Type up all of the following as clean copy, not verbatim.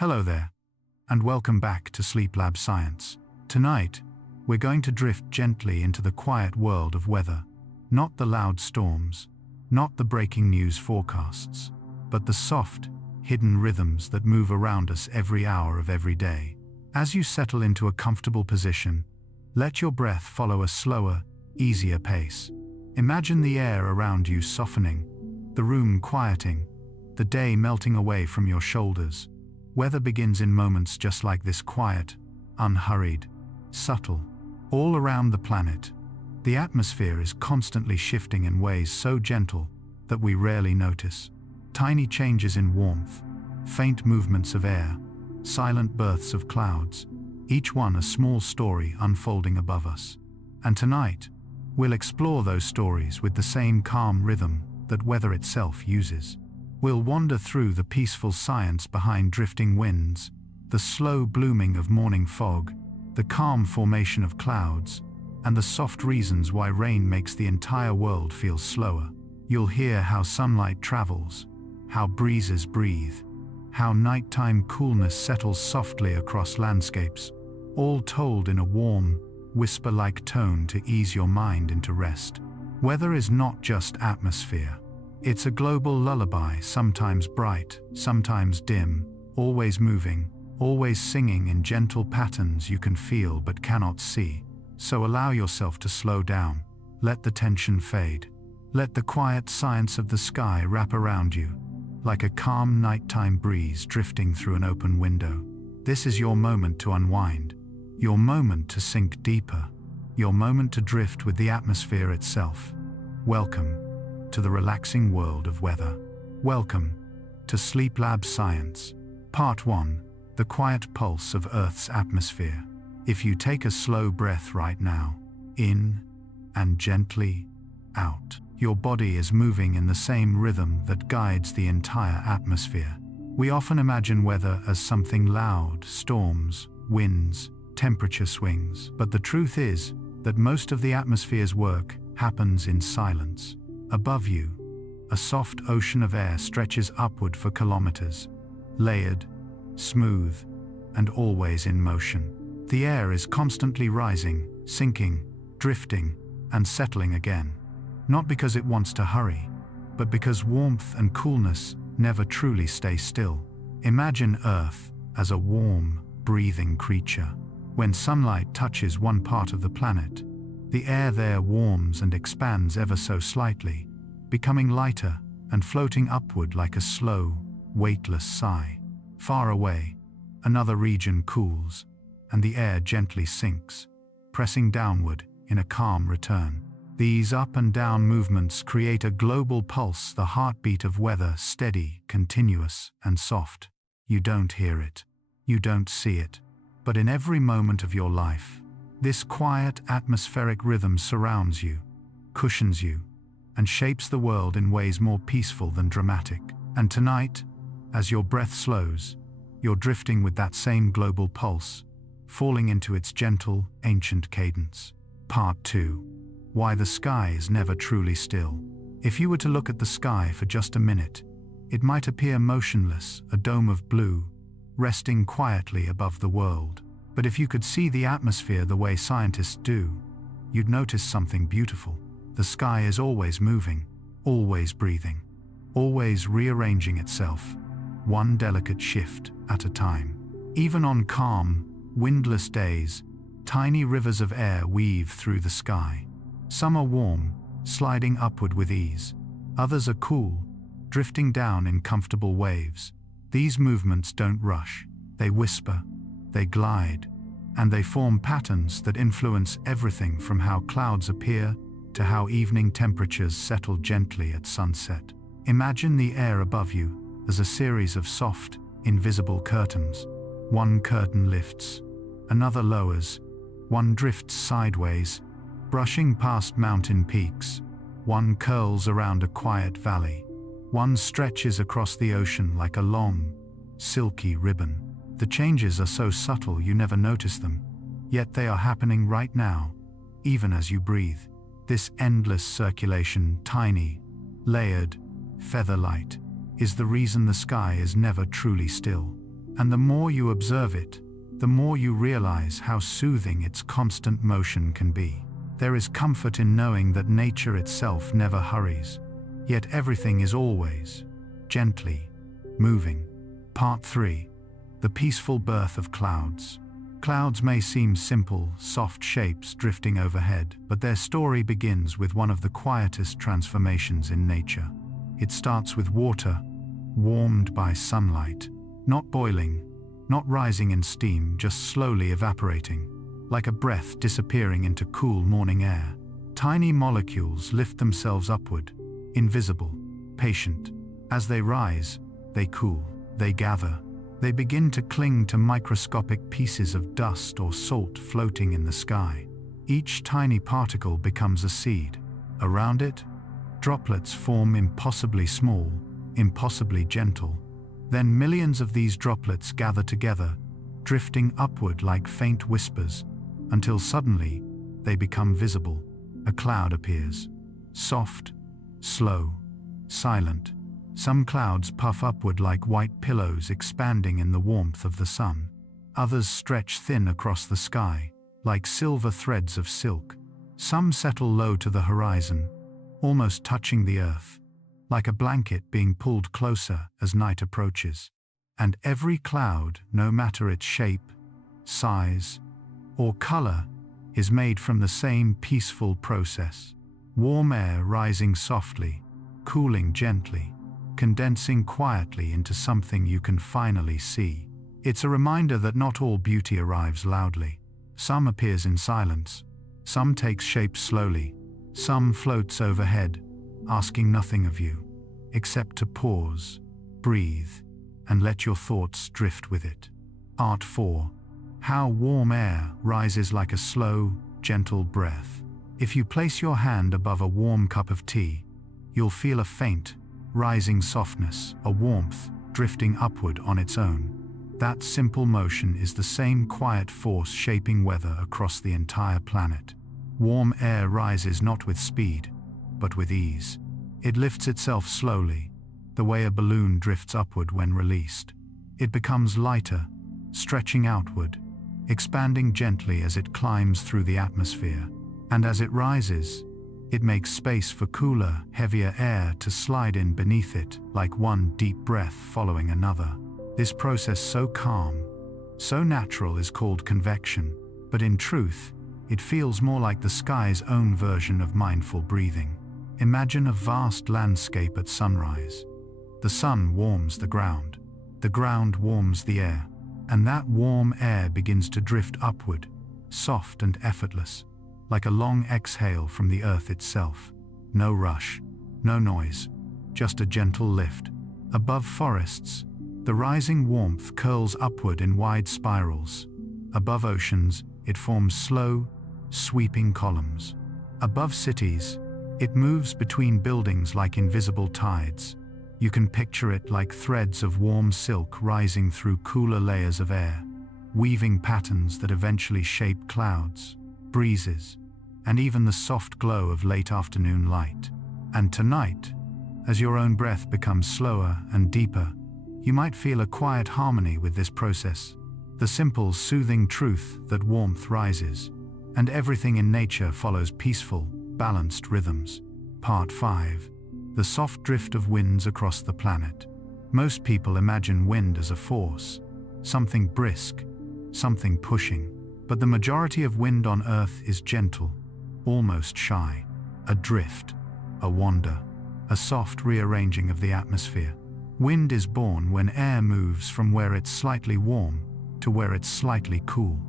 Hello there, and welcome back to Sleep Lab Science. Tonight, we're going to drift gently into the quiet world of weather. Not the loud storms, not the breaking news forecasts, but the soft, hidden rhythms that move around us every hour of every day. As you settle into a comfortable position, let your breath follow a slower, easier pace. Imagine the air around you softening, the room quieting, the day melting away from your shoulders. Weather begins in moments just like this, quiet, unhurried, subtle. All around the planet, the atmosphere is constantly shifting in ways so gentle that we rarely notice. Tiny changes in warmth, faint movements of air, silent births of clouds, each one a small story unfolding above us. And tonight, we'll explore those stories with the same calm rhythm that weather itself uses. We'll wander through the peaceful science behind drifting winds, the slow blooming of morning fog, the calm formation of clouds, and the soft reasons why rain makes the entire world feel slower. You'll hear how sunlight travels, how breezes breathe, how nighttime coolness settles softly across landscapes, all told in a warm, whisper-like tone to ease your mind into rest. Weather is not just atmosphere. It's a global lullaby, sometimes bright, sometimes dim, always moving, always singing in gentle patterns you can feel but cannot see. So allow yourself to slow down, let the tension fade. Let the quiet science of the sky wrap around you, like a calm nighttime breeze drifting through an open window. This is your moment to unwind, your moment to sink deeper, your moment to drift with the atmosphere itself. Welcome to the relaxing world of weather. Welcome to Sleep Lab Science. Part 1. The quiet pulse of Earth's atmosphere. If you take a slow breath right now, in and gently out, your body is moving in the same rhythm that guides the entire atmosphere. We often imagine weather as something loud, storms, winds, temperature swings, but the truth is that most of the atmosphere's work happens in silence. Above you, a soft ocean of air stretches upward for kilometers, layered, smooth, and always in motion. The air is constantly rising, sinking, drifting, and settling again. Not because it wants to hurry, but because warmth and coolness never truly stay still. Imagine Earth as a warm, breathing creature. When sunlight touches one part of the planet, the air there warms and expands ever so slightly, becoming lighter and floating upward like a slow, weightless sigh. Far away, another region cools, and the air gently sinks, pressing downward in a calm return. These up and down movements create a global pulse, the heartbeat of weather, steady, continuous, and soft. You don't hear it, you don't see it, but in every moment of your life, this quiet atmospheric rhythm surrounds you, cushions you, and shapes the world in ways more peaceful than dramatic. And tonight, as your breath slows, you're drifting with that same global pulse, falling into its gentle, ancient cadence. Part 2. Why the sky is never truly still. If you were to look at the sky for just a minute, it might appear motionless, a dome of blue, resting quietly above the world. But if you could see the atmosphere the way scientists do, you'd notice something beautiful. The sky is always moving, always breathing, always rearranging itself, one delicate shift at a time. Even on calm, windless days, tiny rivers of air weave through the sky. Some are warm, sliding upward with ease. Others are cool, drifting down in comfortable waves. These movements don't rush, they whisper, they glide, and they form patterns that influence everything from how clouds appear to how evening temperatures settle gently at sunset. Imagine the air above you as a series of soft, invisible curtains. One curtain lifts, another lowers, one drifts sideways, brushing past mountain peaks, one curls around a quiet valley, one stretches across the ocean like a long, silky ribbon. The changes are so subtle you never notice them, yet they are happening right now, even as you breathe. This endless circulation, tiny, layered, feather-light, is the reason the sky is never truly still. And the more you observe it, the more you realize how soothing its constant motion can be. There is comfort in knowing that nature itself never hurries, yet everything is always gently moving. Part 3. The peaceful birth of clouds. Clouds may seem simple, soft shapes drifting overhead, but their story begins with one of the quietest transformations in nature. It starts with water, warmed by sunlight, not boiling, not rising in steam, just slowly evaporating, like a breath disappearing into cool morning air. Tiny molecules lift themselves upward, invisible, patient. As they rise, they cool, they gather. They begin to cling to microscopic pieces of dust or salt floating in the sky. Each tiny particle becomes a seed. Around it, droplets form impossibly small, impossibly gentle. Then millions of these droplets gather together, drifting upward like faint whispers, until suddenly they become visible. A cloud appears. Soft, slow, silent. Some clouds puff upward like white pillows expanding in the warmth of the sun. Others stretch thin across the sky, like silver threads of silk. Some settle low to the horizon, almost touching the earth, like a blanket being pulled closer as night approaches. And every cloud, no matter its shape, size, or color, is made from the same peaceful process. Warm air rising softly, cooling gently, condensing quietly into something you can finally see. It's a reminder that not all beauty arrives loudly. Some appears in silence, some takes shape slowly, some floats overhead, asking nothing of you, except to pause, breathe, and let your thoughts drift with it. Part 4. How warm air rises like a slow, gentle breath. If you place your hand above a warm cup of tea, you'll feel a faint, rising softness, a warmth, drifting upward on its own. That simple motion is the same quiet force shaping weather across the entire planet. Warm air rises not with speed, but with ease. It lifts itself slowly, the way a balloon drifts upward when released. It becomes lighter, stretching outward, expanding gently as it climbs through the atmosphere. And as it rises, it makes space for cooler, heavier air to slide in beneath it, like one deep breath following another. This process, so calm, so natural, is called convection, but in truth, it feels more like the sky's own version of mindful breathing. Imagine a vast landscape at sunrise. The sun warms the ground warms the air, and that warm air begins to drift upward, soft and effortless, like a long exhale from the earth itself. No rush, no noise, just a gentle lift. Above forests, the rising warmth curls upward in wide spirals. Above oceans, it forms slow, sweeping columns. Above cities, it moves between buildings like invisible tides. You can picture it like threads of warm silk rising through cooler layers of air, weaving patterns that eventually shape clouds, breezes, and even the soft glow of late afternoon light. And tonight, as your own breath becomes slower and deeper, you might feel a quiet harmony with this process, the simple, soothing truth that warmth rises, and everything in nature follows peaceful, balanced rhythms. Part 5. The soft drift of winds across the planet. Most people imagine wind as a force, something brisk, something pushing, but the majority of wind on Earth is gentle, almost shy, a drift, a wander, a soft rearranging of the atmosphere. Wind is born when air moves from where it's slightly warm to where it's slightly cool.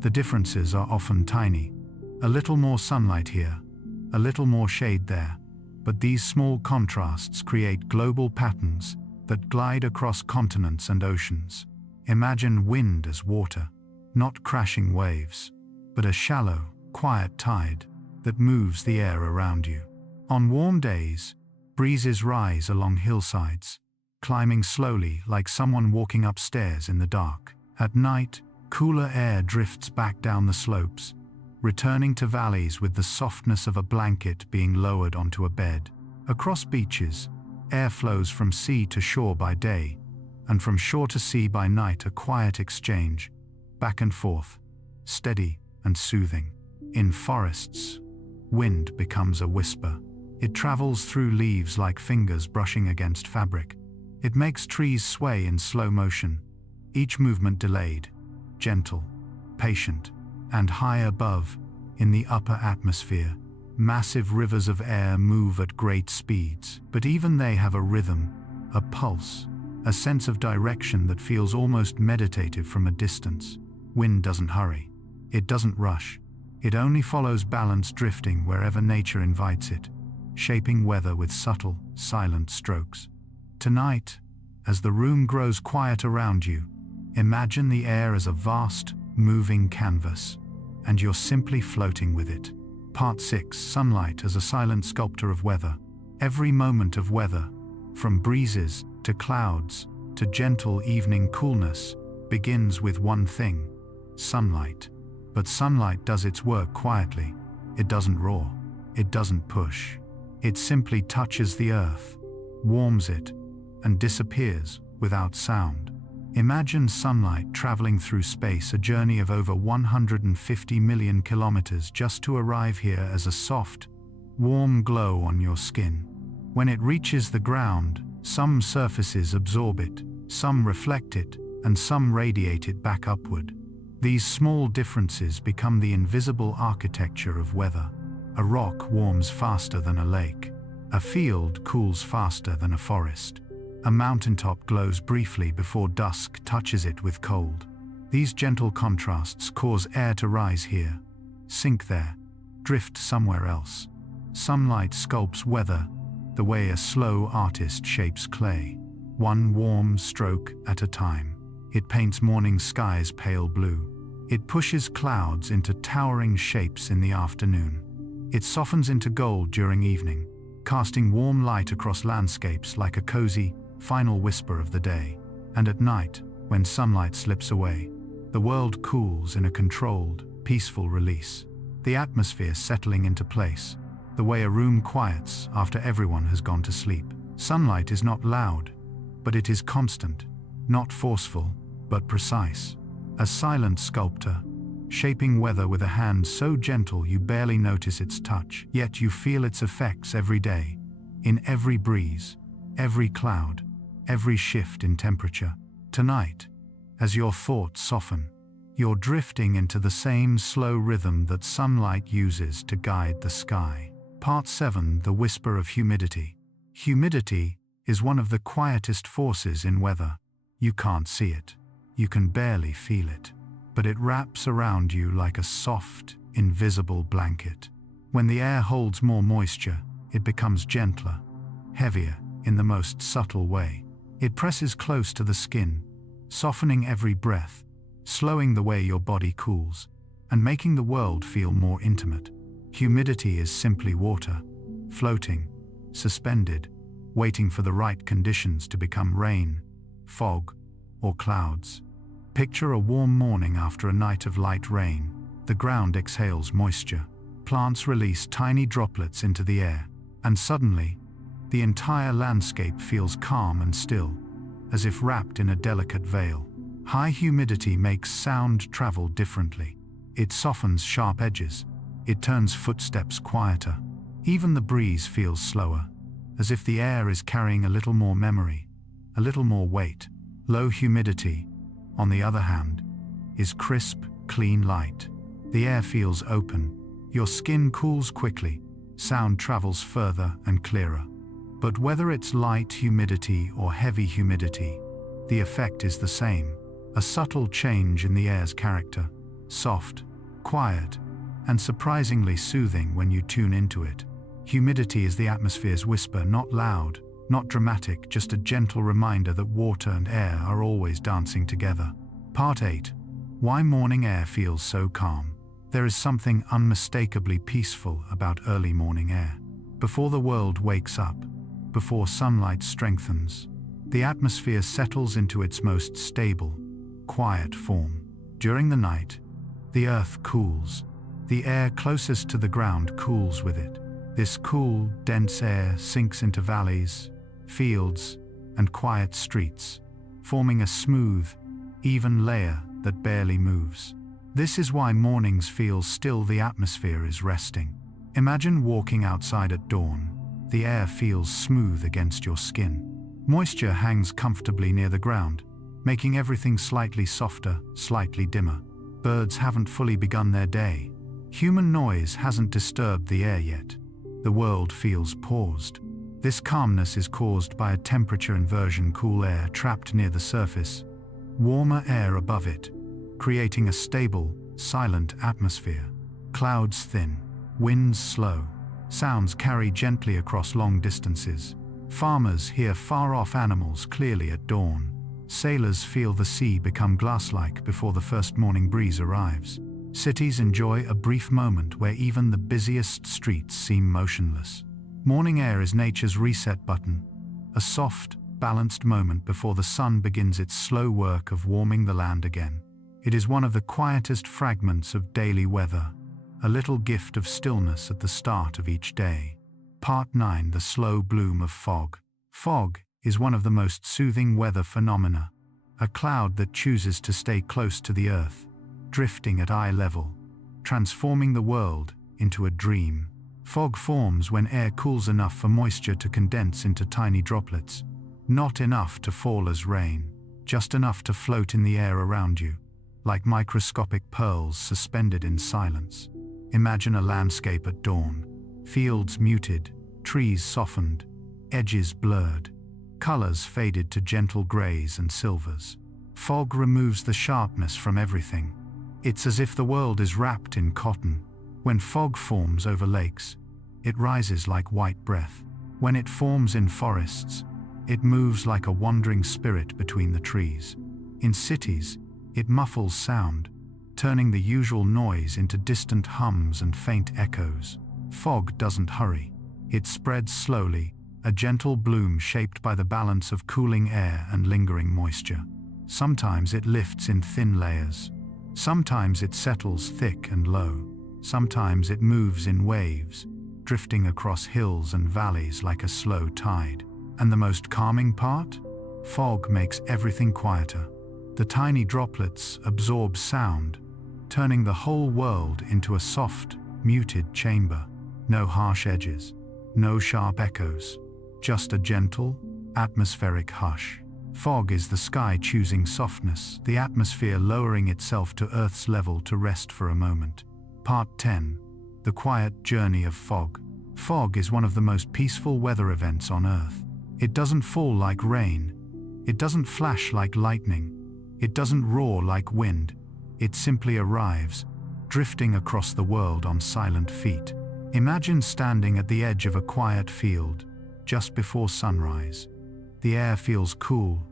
The differences are often tiny. A little more sunlight here, a little more shade there, but these small contrasts create global patterns that glide across continents and oceans. Imagine wind as water, not crashing waves, but a shallow, quiet tide that moves the air around you. On warm days, breezes rise along hillsides, climbing slowly like someone walking upstairs in the dark. At night, cooler air drifts back down the slopes, returning to valleys with the softness of a blanket being lowered onto a bed. Across beaches, air flows from sea to shore by day, and from shore to sea by night a quiet exchange, back and forth, steady and soothing. In forests, wind becomes a whisper. It travels through leaves like fingers brushing against fabric. It makes trees sway in slow motion, each movement delayed, gentle, patient, and high above, in the upper atmosphere, massive rivers of air move at great speeds, but even they have a rhythm, a pulse, a sense of direction that feels almost meditative from a distance. Wind doesn't hurry. It doesn't rush. It only follows balance, drifting wherever nature invites it, shaping weather with subtle, silent strokes. Tonight, as the room grows quiet around you, imagine the air as a vast, moving canvas, and you're simply floating with it. Part 6. Sunlight as a silent sculptor of weather. Every moment of weather, from breezes to clouds to gentle evening coolness, begins with one thing: sunlight. But sunlight does its work quietly. It doesn't roar. It doesn't push. It simply touches the earth, warms it, and disappears without sound. Imagine sunlight traveling through space, a journey of over 150 million kilometers just to arrive here as a soft, warm glow on your skin. When it reaches the ground, some surfaces absorb it, some reflect it, and some radiate it back upward. These small differences become the invisible architecture of weather. A rock warms faster than a lake. A field cools faster than a forest. A mountaintop glows briefly before dusk touches it with cold. These gentle contrasts cause air to rise here, sink there, drift somewhere else. Sunlight sculpts weather the way a slow artist shapes clay, one warm stroke at a time. It paints morning skies pale blue. It pushes clouds into towering shapes in the afternoon. It softens into gold during evening, casting warm light across landscapes like a cozy, final whisper of the day. And at night, when sunlight slips away, the world cools in a controlled, peaceful release, the atmosphere settling into place, the way a room quiets after everyone has gone to sleep. Sunlight is not loud, but it is constant, not forceful, but precise. A silent sculptor, shaping weather with a hand so gentle you barely notice its touch, yet you feel its effects every day, in every breeze, every cloud, every shift in temperature. Tonight, as your thoughts soften, you're drifting into the same slow rhythm that sunlight uses to guide the sky. Part 7. The whisper of humidity. Humidity is one of the quietest forces in weather. You can't see it. You can barely feel it. But it wraps around you like a soft, invisible blanket. When the air holds more moisture, it becomes gentler, heavier in the most subtle way. It presses close to the skin, softening every breath, slowing the way your body cools, and making the world feel more intimate. Humidity is simply water, floating, suspended, waiting for the right conditions to become rain, fog, or clouds. Picture a warm morning after a night of light rain. The ground exhales moisture. Plants release tiny droplets into the air, and suddenly, the entire landscape feels calm and still, as if wrapped in a delicate veil. High humidity makes sound travel differently. It softens sharp edges. It turns footsteps quieter. Even the breeze feels slower, as if the air is carrying a little more memory, a little more weight. Low humidity, on the other hand, is crisp, clean light. The air feels open. Your skin cools quickly. Sound travels further and clearer. But whether it's light humidity or heavy humidity, the effect is the same. A subtle change in the air's character. Soft, quiet, and surprisingly soothing when you tune into it. Humidity is the atmosphere's whisper, not loud, not dramatic, just a gentle reminder that water and air are always dancing together. Part 8. Why morning air feels so calm. There is something unmistakably peaceful about early morning air. Before the world wakes up, before sunlight strengthens, the atmosphere settles into its most stable, quiet form. During the night, the earth cools. The air closest to the ground cools with it. This cool, dense air sinks into valleys, fields, and quiet streets, forming a smooth, even layer that barely moves. This is why mornings feel still. The atmosphere is resting. Imagine walking outside at dawn. The air feels smooth against your skin. Moisture hangs comfortably near the ground, making everything slightly softer, slightly dimmer. Birds haven't fully begun their day. Human noise hasn't disturbed the air yet. The world feels paused. This calmness is caused by a temperature inversion. Cool air trapped near the surface, warmer air above it, creating a stable, silent atmosphere. Clouds thin, winds slow, sounds carry gently across long distances. Farmers hear far-off animals clearly at dawn. Sailors feel the sea become glass-like before the first morning breeze arrives. Cities enjoy a brief moment where even the busiest streets seem motionless. Morning air is nature's reset button, a soft, balanced moment before the sun begins its slow work of warming the land again. It is one of the quietest fragments of daily weather, a little gift of stillness at the start of each day. Part 9. The slow bloom of fog. Fog is one of the most soothing weather phenomena, a cloud that chooses to stay close to the earth, drifting at eye level, transforming the world into a dream. Fog forms when air cools enough for moisture to condense into tiny droplets. Not enough to fall as rain, just enough to float in the air around you, like microscopic pearls suspended in silence. Imagine a landscape at dawn. Fields muted, trees softened, edges blurred, colors faded to gentle grays and silvers. Fog removes the sharpness from everything. It's as if the world is wrapped in cotton. When fog forms over lakes, it rises like white breath. When it forms in forests, it moves like a wandering spirit between the trees. In cities, it muffles sound, turning the usual noise into distant hums and faint echoes. Fog doesn't hurry. It spreads slowly, a gentle bloom shaped by the balance of cooling air and lingering moisture. Sometimes it lifts in thin layers. Sometimes it settles thick and low. Sometimes it moves in waves, drifting across hills and valleys like a slow tide. And the most calming part? Fog makes everything quieter. The tiny droplets absorb sound, turning the whole world into a soft, muted chamber. No harsh edges, no sharp echoes, just a gentle, atmospheric hush. Fog is the sky choosing softness, the atmosphere lowering itself to Earth's level to rest for a moment. Part 10. The quiet journey of fog. Fog is one of the most peaceful weather events on Earth. It doesn't fall like rain. It doesn't flash like lightning. It doesn't roar like wind. It simply arrives, drifting across the world on silent feet. Imagine standing at the edge of a quiet field, just before sunrise. The air feels cool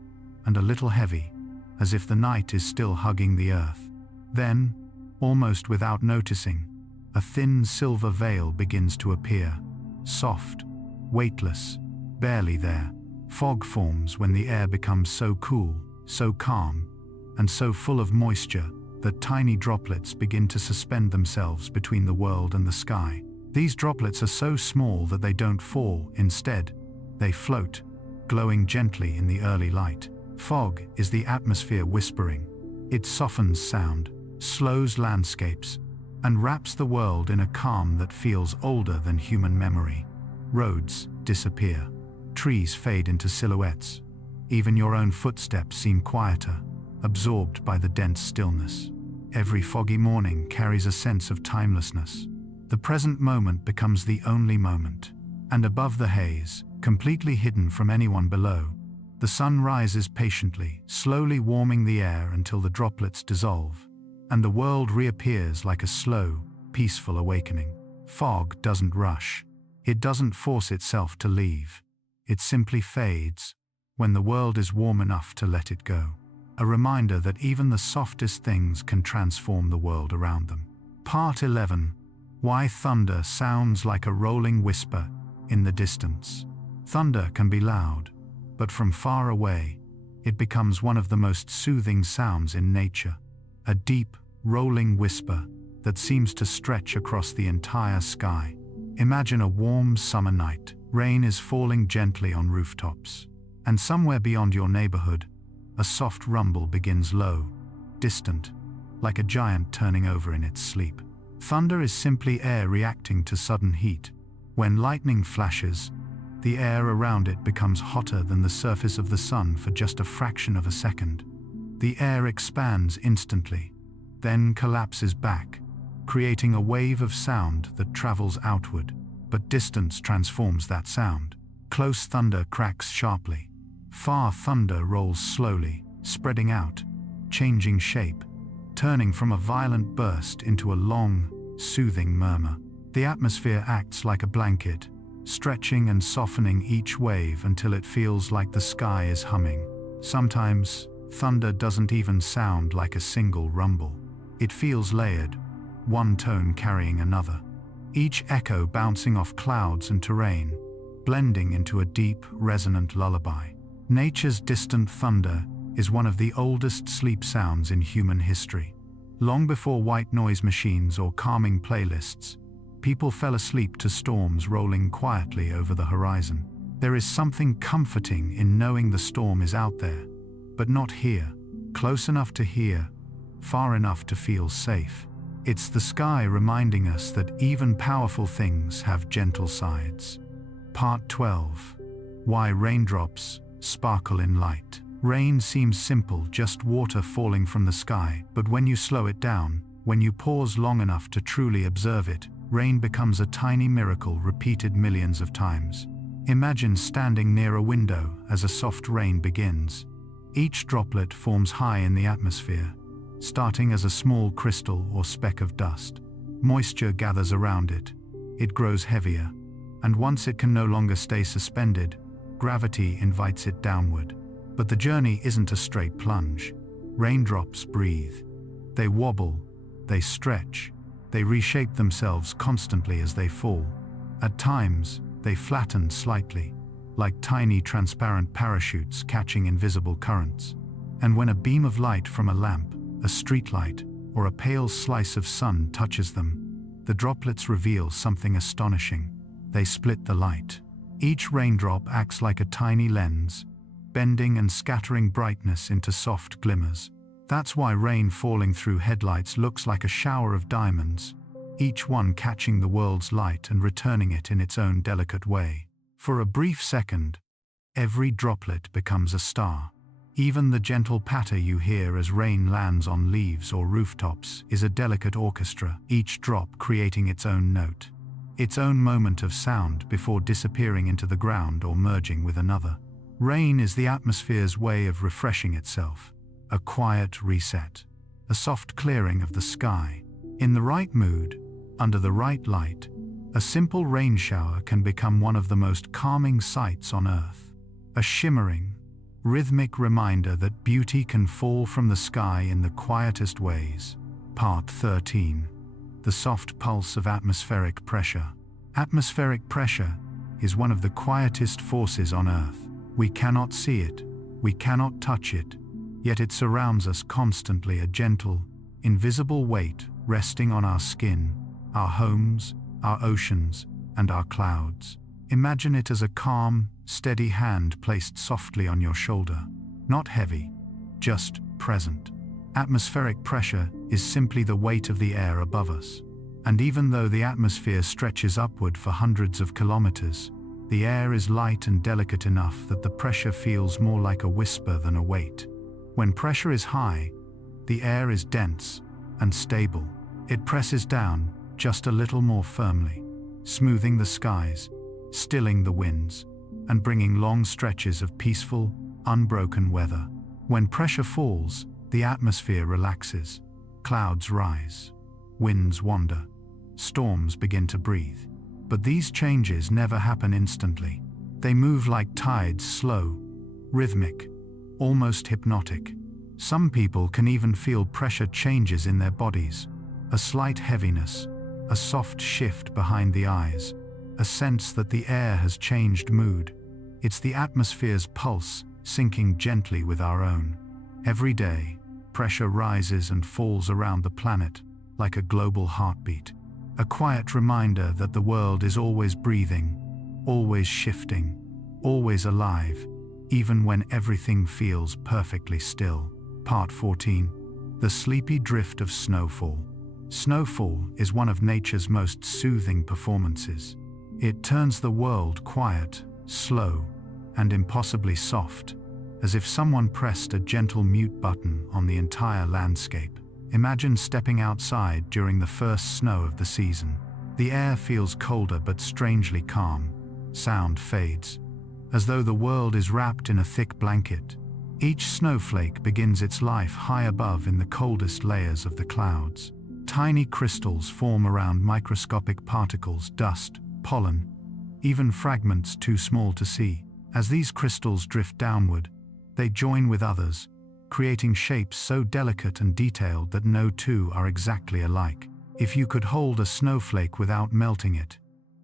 and a little heavy, as if the night is still hugging the earth. Then, almost without noticing, a thin silver veil begins to appear, soft, weightless, barely there. Fog forms when the air becomes so cool, so calm, and so full of moisture that tiny droplets begin to suspend themselves between the world and the sky. These droplets are so small that they don't fall. Instead, they float, glowing gently in the early light. Fog is the atmosphere whispering. It softens sound, slows landscapes, and wraps the world in a calm that feels older than human memory. Roads disappear. Trees fade into silhouettes. Even your own footsteps seem quieter, absorbed by the dense stillness. Every foggy morning carries a sense of timelessness. The present moment becomes the only moment. And above the haze, completely hidden from anyone below, the sun rises patiently, slowly warming the air until the droplets dissolve, and the world reappears like a slow, peaceful awakening. Fog doesn't rush. It doesn't force itself to leave. It simply fades when the world is warm enough to let it go. A reminder that even the softest things can transform the world around them. Part 11. Why thunder sounds like a rolling whisper in the distance. Thunder can be loud, but from far away, it becomes one of the most soothing sounds in nature. A deep, rolling whisper that seems to stretch across the entire sky. Imagine a warm summer night. Rain is falling gently on rooftops. And somewhere beyond your neighborhood, a soft rumble begins low, distant, like a giant turning over in its sleep. Thunder is simply air reacting to sudden heat. When lightning flashes, the air around it becomes hotter than the surface of the sun for just a fraction of a second. The air expands instantly, then collapses back, creating a wave of sound that travels outward. But distance transforms that sound. Close thunder cracks sharply. Far thunder rolls slowly, spreading out, changing shape, turning from a violent burst into a long, soothing murmur. The atmosphere acts like a blanket, stretching and softening each wave until it feels like the sky is humming. Sometimes, thunder doesn't even sound like a single rumble. It feels layered, one tone carrying another, each echo bouncing off clouds and terrain, blending into a deep, resonant lullaby. Nature's distant thunder is one of the oldest sleep sounds in human history. Long before white noise machines or calming playlists, people fell asleep to storms rolling quietly over the horizon. There is something comforting in knowing the storm is out there, but not here, close enough to hear, far enough to feel safe. It's the sky reminding us that even powerful things have gentle sides. Part 12. Why raindrops sparkle in light. Rain seems simple, just water falling from the sky, but when you slow it down, when you pause long enough to truly observe it, rain becomes a tiny miracle repeated millions of times. Imagine standing near a window as a soft rain begins. Each droplet forms high in the atmosphere, starting as a small crystal or speck of dust. Moisture gathers around it. It grows heavier, and once it can no longer stay suspended, gravity invites it downward. But the journey isn't a straight plunge. Raindrops breathe. They wobble, they stretch, they reshape themselves constantly as they fall. At times, they flatten slightly, like tiny transparent parachutes catching invisible currents. And when a beam of light from a lamp, a streetlight, or a pale slice of sun touches them, the droplets reveal something astonishing. They split the light. Each raindrop acts like a tiny lens, bending and scattering brightness into soft glimmers. That's why rain falling through headlights looks like a shower of diamonds, each one catching the world's light and returning it in its own delicate way. For a brief second, every droplet becomes a star. Even the gentle patter you hear as rain lands on leaves or rooftops is a delicate orchestra, each drop creating its own note, its own moment of sound before disappearing into the ground or merging with another. Rain is the atmosphere's way of refreshing itself, a quiet reset, a soft clearing of the sky. In the right mood, under the right light, a simple rain shower can become one of the most calming sights on earth. A shimmering, rhythmic reminder that beauty can fall from the sky in the quietest ways. Part 13. The soft pulse of atmospheric pressure. Atmospheric pressure is one of the quietest forces on earth. We cannot see it, we cannot touch it, yet it surrounds us constantly, a gentle, invisible weight resting on our skin, our homes, our oceans, and our clouds. Imagine it as a calm, steady hand placed softly on your shoulder, not heavy, just present. Atmospheric pressure is simply the weight of the air above us. And even though the atmosphere stretches upward for hundreds of kilometers, the air is light and delicate enough that the pressure feels more like a whisper than a weight. When pressure is high, the air is dense and stable. It presses down just a little more firmly, smoothing the skies, stilling the winds, and bringing long stretches of peaceful, unbroken weather. When pressure falls, the atmosphere relaxes, clouds rise, winds wander, storms begin to breathe. But these changes never happen instantly. They move like tides, slow, rhythmic, almost hypnotic. Some people can even feel pressure changes in their bodies, a slight heaviness, a soft shift behind the eyes, a sense that the air has changed mood. It's the atmosphere's pulse syncing gently with our own. Every day, pressure rises and falls around the planet like a global heartbeat. A quiet reminder that the world is always breathing, always shifting, always alive, even when everything feels perfectly still. Part 14. The sleepy drift of snowfall. Snowfall is one of nature's most soothing performances. It turns the world quiet, slow, and impossibly soft, as if someone pressed a gentle mute button on the entire landscape. Imagine stepping outside during the first snow of the season. The air feels colder but strangely calm. Sound fades, as though the world is wrapped in a thick blanket. Each snowflake begins its life high above in the coldest layers of the clouds. Tiny crystals form around microscopic particles, dust, pollen, even fragments too small to see. As these crystals drift downward, they join with others, creating shapes so delicate and detailed that no two are exactly alike. If you could hold a snowflake without melting it,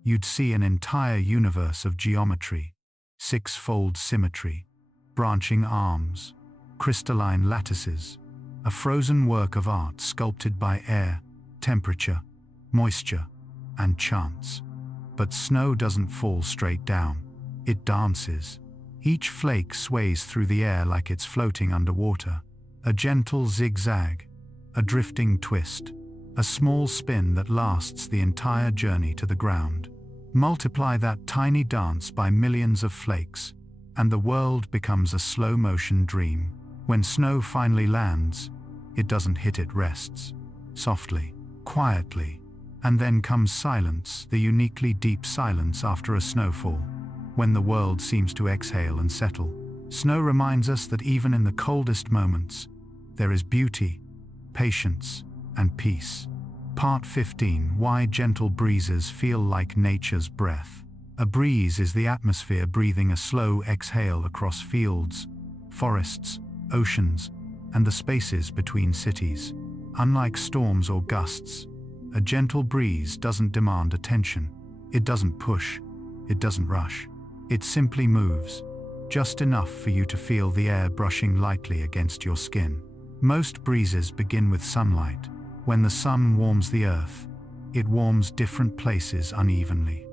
you'd see an entire universe of geometry, six-fold symmetry, branching arms, crystalline lattices, a frozen work of art sculpted by air, temperature, moisture, and chance. But snow doesn't fall straight down. It dances. Each flake sways through the air like it's floating underwater. A gentle zigzag, a drifting twist, a small spin that lasts the entire journey to the ground. Multiply that tiny dance by millions of flakes, and the world becomes a slow-motion dream. When snow finally lands, it doesn't hit, it rests, softly, quietly. And then comes silence, the uniquely deep silence after a snowfall. When the world seems to exhale and settle, snow reminds us that even in the coldest moments, there is beauty, patience, and peace. Part 15. Why gentle breezes feel like nature's breath. A breeze is the atmosphere breathing a slow exhale across fields, forests, oceans, and the spaces between cities. Unlike storms or gusts, a gentle breeze doesn't demand attention. It doesn't push. It doesn't rush. It simply moves, just enough for you to feel the air brushing lightly against your skin. Most breezes begin with sunlight. When the sun warms the earth, it warms different places unevenly.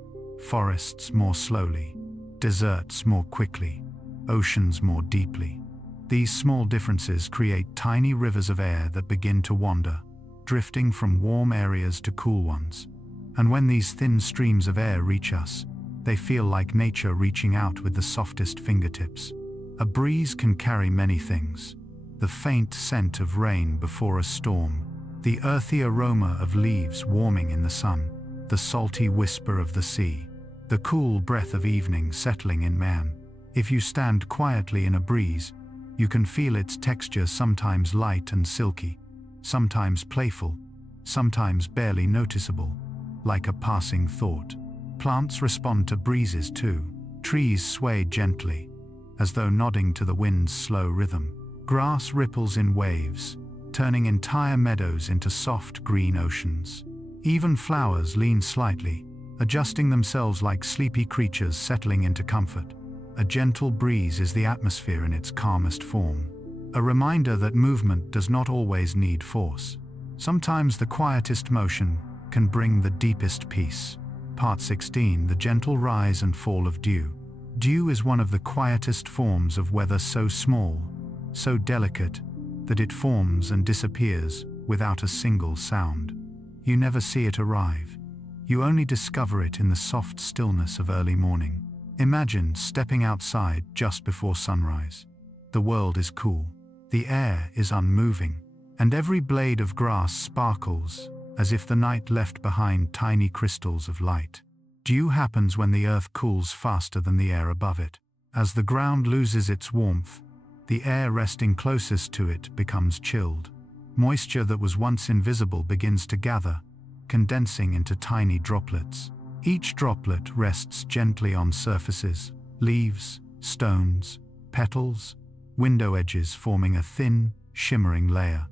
Forests more slowly, deserts more quickly, oceans more deeply. These small differences create tiny rivers of air that begin to wander, drifting from warm areas to cool ones. And when these thin streams of air reach us, they feel like nature reaching out with the softest fingertips. A breeze can carry many things: the faint scent of rain before a storm, the earthy aroma of leaves warming in the sun, the salty whisper of the sea, the cool breath of evening settling in man. If you stand quietly in a breeze, you can feel its texture, sometimes light and silky, sometimes playful, sometimes barely noticeable, like a passing thought. Plants respond to breezes too. Trees sway gently, as though nodding to the wind's slow rhythm. Grass ripples in waves, turning entire meadows into soft green oceans. Even flowers lean slightly, adjusting themselves like sleepy creatures settling into comfort. A gentle breeze is the atmosphere in its calmest form. A reminder that movement does not always need force. Sometimes the quietest motion can bring the deepest peace. Part 16. The gentle rise and fall of dew. Dew is one of the quietest forms of weather, so small, so delicate, that it forms and disappears without a single sound. You never see it arrive. You only discover it in the soft stillness of early morning. Imagine stepping outside just before sunrise. The world is cool. The air is unmoving, and every blade of grass sparkles as if the night left behind tiny crystals of light. Dew happens when the earth cools faster than the air above it. As the ground loses its warmth, the air resting closest to it becomes chilled. Moisture that was once invisible begins to gather, condensing into tiny droplets. Each droplet rests gently on surfaces, leaves, stones, petals, window edges, forming a thin, shimmering layer.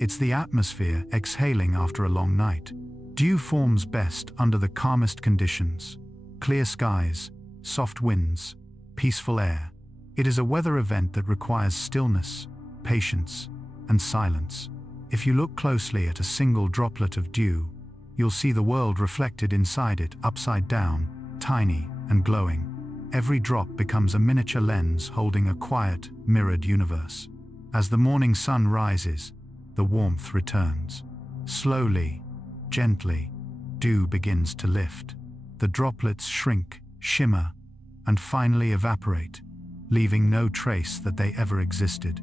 It's the atmosphere exhaling after a long night. Dew forms best under the calmest conditions: clear skies, soft winds, peaceful air. It is a weather event that requires stillness, patience, and silence. If you look closely at a single droplet of dew, you'll see the world reflected inside it, upside down, tiny and glowing. Every drop becomes a miniature lens holding a quiet, mirrored universe. As the morning sun rises, the warmth returns. Slowly, gently, dew begins to lift. The droplets shrink, shimmer, and finally evaporate, leaving no trace that they ever existed.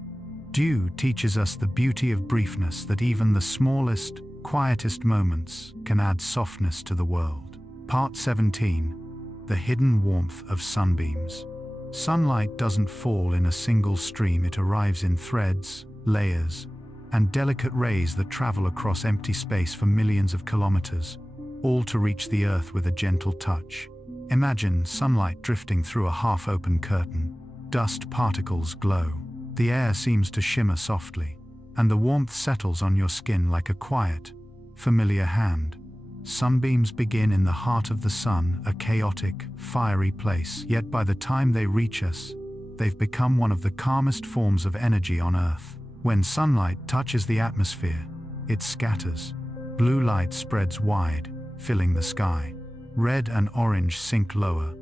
Dew teaches us the beauty of briefness, that even the smallest, quietest moments can add softness to the world. Part 17. The hidden warmth of sunbeams. Sunlight doesn't fall in a single stream. It arrives in threads, layers, and delicate rays that travel across empty space for millions of kilometers, all to reach the earth with a gentle touch. Imagine sunlight drifting through a half-open curtain. Dust particles glow. The air seems to shimmer softly, and the warmth settles on your skin like a quiet, familiar hand. Sunbeams begin in the heart of the sun, a chaotic, fiery place, yet by the time they reach us, they've become one of the calmest forms of energy on Earth. When sunlight touches the atmosphere, it scatters. Blue light spreads wide, filling the sky. Red and orange sink lower,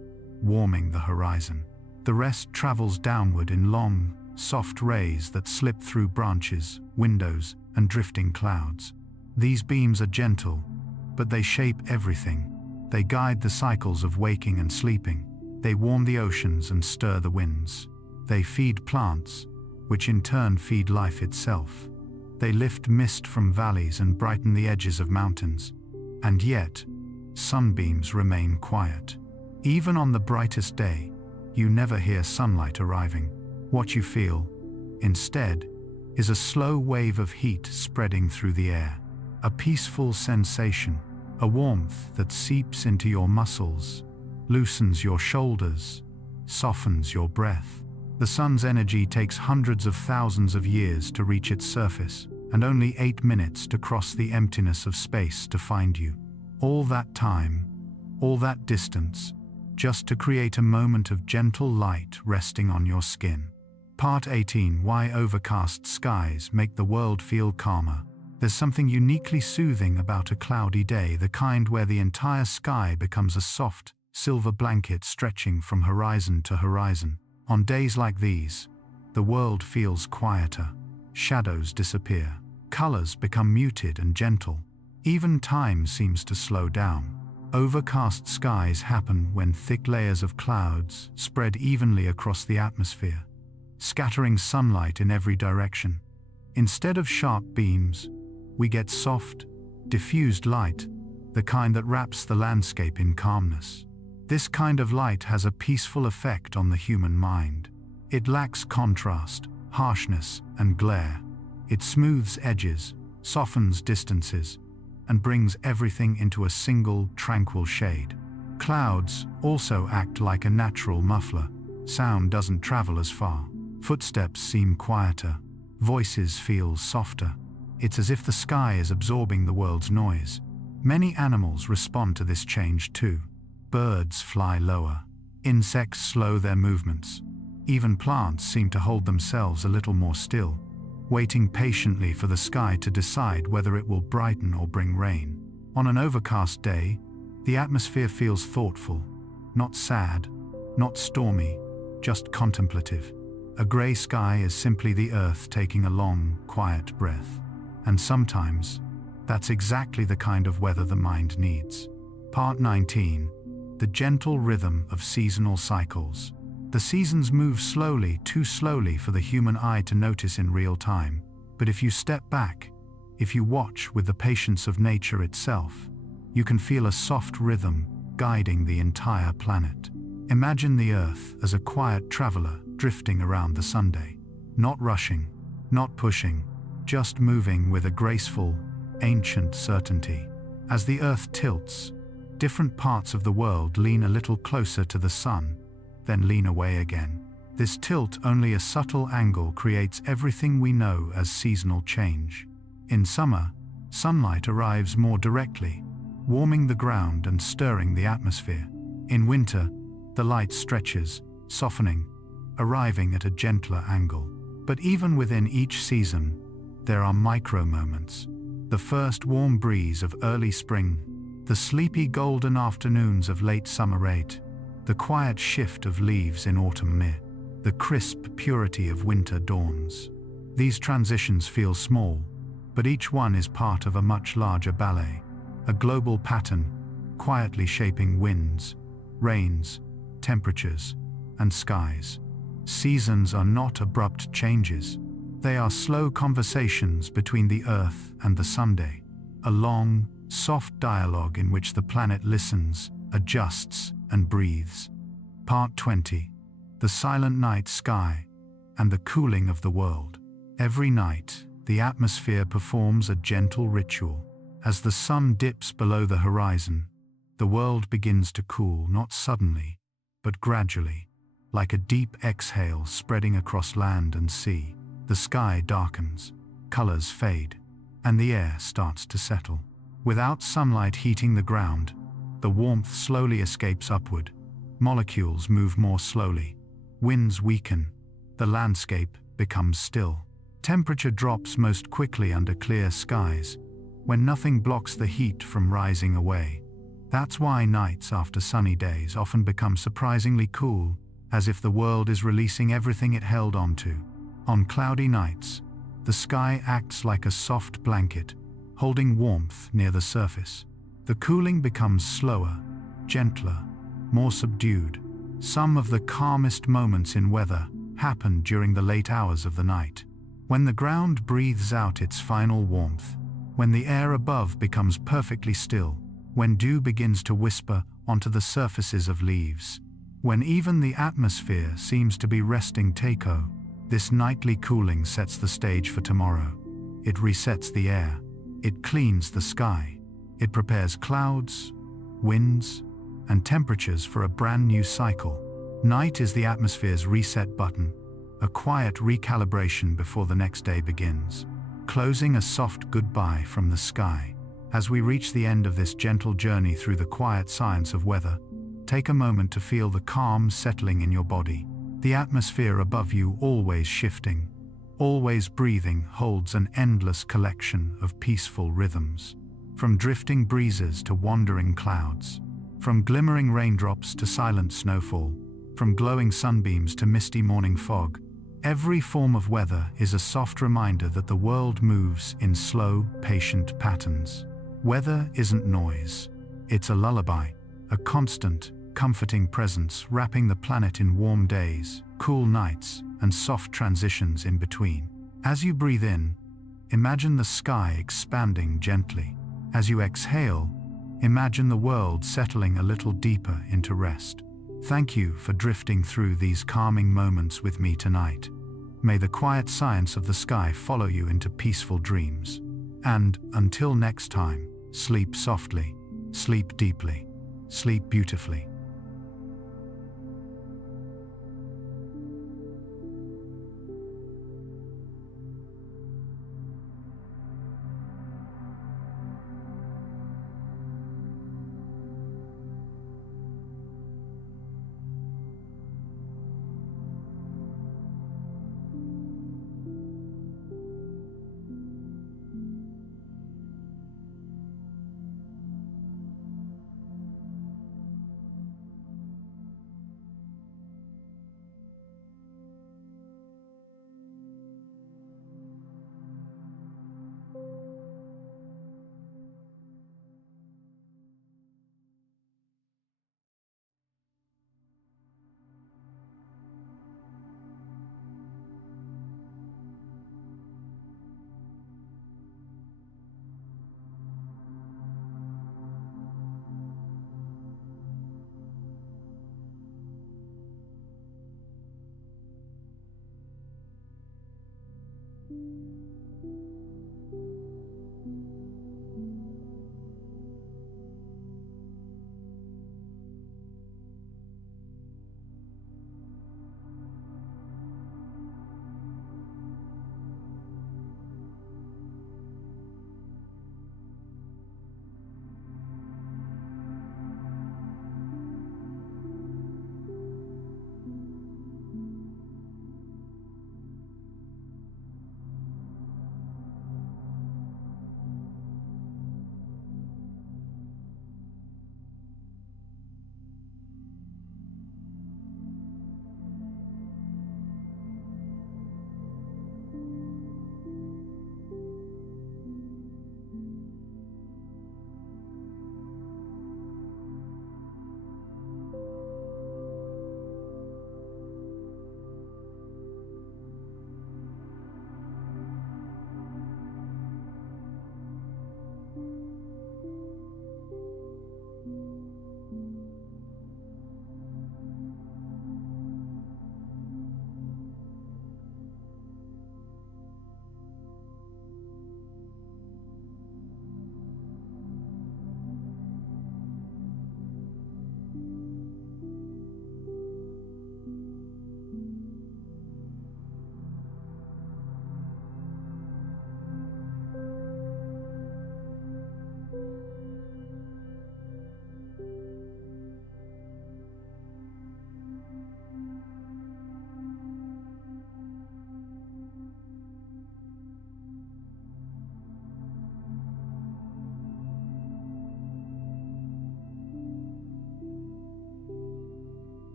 warming the horizon. The rest travels downward in long, soft rays that slip through branches, windows, and drifting clouds. These beams are gentle, but they shape everything. They guide the cycles of waking and sleeping. They warm the oceans and stir the winds. They feed plants, which in turn feed life itself. They lift mist from valleys and brighten the edges of mountains. And yet, sunbeams remain quiet. Even on the brightest day, you never hear sunlight arriving. What you feel, instead, is a slow wave of heat spreading through the air. A peaceful sensation, a warmth that seeps into your muscles, loosens your shoulders, softens your breath. The sun's energy takes hundreds of thousands of years to reach its surface, and only 8 minutes to cross the emptiness of space to find you. All that time, all that distance, just to create a moment of gentle light resting on your skin. Part 18. Why overcast skies make the world feel calmer. There's something uniquely soothing about a cloudy day, the kind where the entire sky becomes a soft, silver blanket stretching from horizon to horizon. On days like these, the world feels quieter. Shadows disappear. Colors become muted and gentle. Even time seems to slow down. Overcast skies happen when thick layers of clouds spread evenly across the atmosphere, scattering sunlight in every direction. Instead of sharp beams, we get soft, diffused light, the kind that wraps the landscape in calmness. This kind of light has a peaceful effect on the human mind. It lacks contrast, harshness, and glare. It smooths edges, softens distances, and brings everything into a single, tranquil shade. Clouds also act like a natural muffler. Sound doesn't travel as far. Footsteps seem quieter. Voices feel softer. It's as if the sky is absorbing the world's noise. Many animals respond to this change too. Birds fly lower. Insects slow their movements. Even plants seem to hold themselves a little more still, waiting patiently for the sky to decide whether it will brighten or bring rain. On an overcast day, the atmosphere feels thoughtful, not sad, not stormy, just contemplative. A gray sky is simply the earth taking a long, quiet breath. And sometimes, that's exactly the kind of weather the mind needs. Part 19. The gentle rhythm of seasonal cycles. The seasons move slowly, too slowly for the human eye to notice in real time. But if you step back, if you watch with the patience of nature itself, you can feel a soft rhythm guiding the entire planet. Imagine the earth as a quiet traveler drifting around the Sunday. Not rushing, not pushing, just moving with a graceful, ancient certainty. As the earth tilts, different parts of the world lean a little closer to the sun, then lean away again. This tilt, only a subtle angle, creates everything we know as seasonal change. In summer, sunlight arrives more directly, warming the ground and stirring the atmosphere. In winter, the light stretches, softening, arriving at a gentler angle. But even within each season, there are micro-moments. The first warm breeze of early spring, the sleepy golden afternoons of late summer rain, the quiet shift of leaves in autumn the crisp purity of winter dawns. These transitions feel small, but each one is part of a much larger ballet, a global pattern, quietly shaping winds, rains, temperatures, and skies. Seasons are not abrupt changes. They are slow conversations between the earth and the Sunday, a long, soft dialogue in which the planet listens, adjusts, and breathes. Part 20. The silent night sky and the cooling of the world. Every night, the atmosphere performs a gentle ritual. As the sun dips below the horizon, the world begins to cool, not suddenly, but gradually, like a deep exhale spreading across land and sea. The sky darkens, colors fade, and the air starts to settle. Without sunlight heating the ground, the warmth slowly escapes upward. Molecules move more slowly. Winds weaken. The landscape becomes still. Temperature drops most quickly under clear skies, when nothing blocks the heat from rising away. That's why nights after sunny days often become surprisingly cool, as if the world is releasing everything it held onto. On cloudy nights, the sky acts like a soft blanket, holding warmth near the surface. The cooling becomes slower, gentler, more subdued. Some of the calmest moments in weather happen during the late hours of the night, when the ground breathes out its final warmth, when the air above becomes perfectly still, when dew begins to whisper onto the surfaces of leaves, when even the atmosphere seems to be resting taiko. This nightly cooling sets the stage for tomorrow. It resets the air. It cleans the sky. It prepares clouds, winds, and temperatures for a brand new cycle. Night is the atmosphere's reset button, a quiet recalibration before the next day begins, closing a soft goodbye from the sky. As we reach the end of this gentle journey through the quiet science of weather, take a moment to feel the calm settling in your body. The atmosphere above you, always shifting, always breathing, holds an endless collection of peaceful rhythms. From drifting breezes to wandering clouds, from glimmering raindrops to silent snowfall, from glowing sunbeams to misty morning fog, every form of weather is a soft reminder that the world moves in slow, patient patterns. Weather isn't noise. It's a lullaby, a constant, comforting presence wrapping the planet in warm days, cool nights, and soft transitions in between. As you breathe in, imagine the sky expanding gently. As you exhale, imagine the world settling a little deeper into rest. Thank you for drifting through these calming moments with me tonight. May the quiet science of the sky follow you into peaceful dreams. And until next time, sleep softly, sleep deeply, sleep beautifully.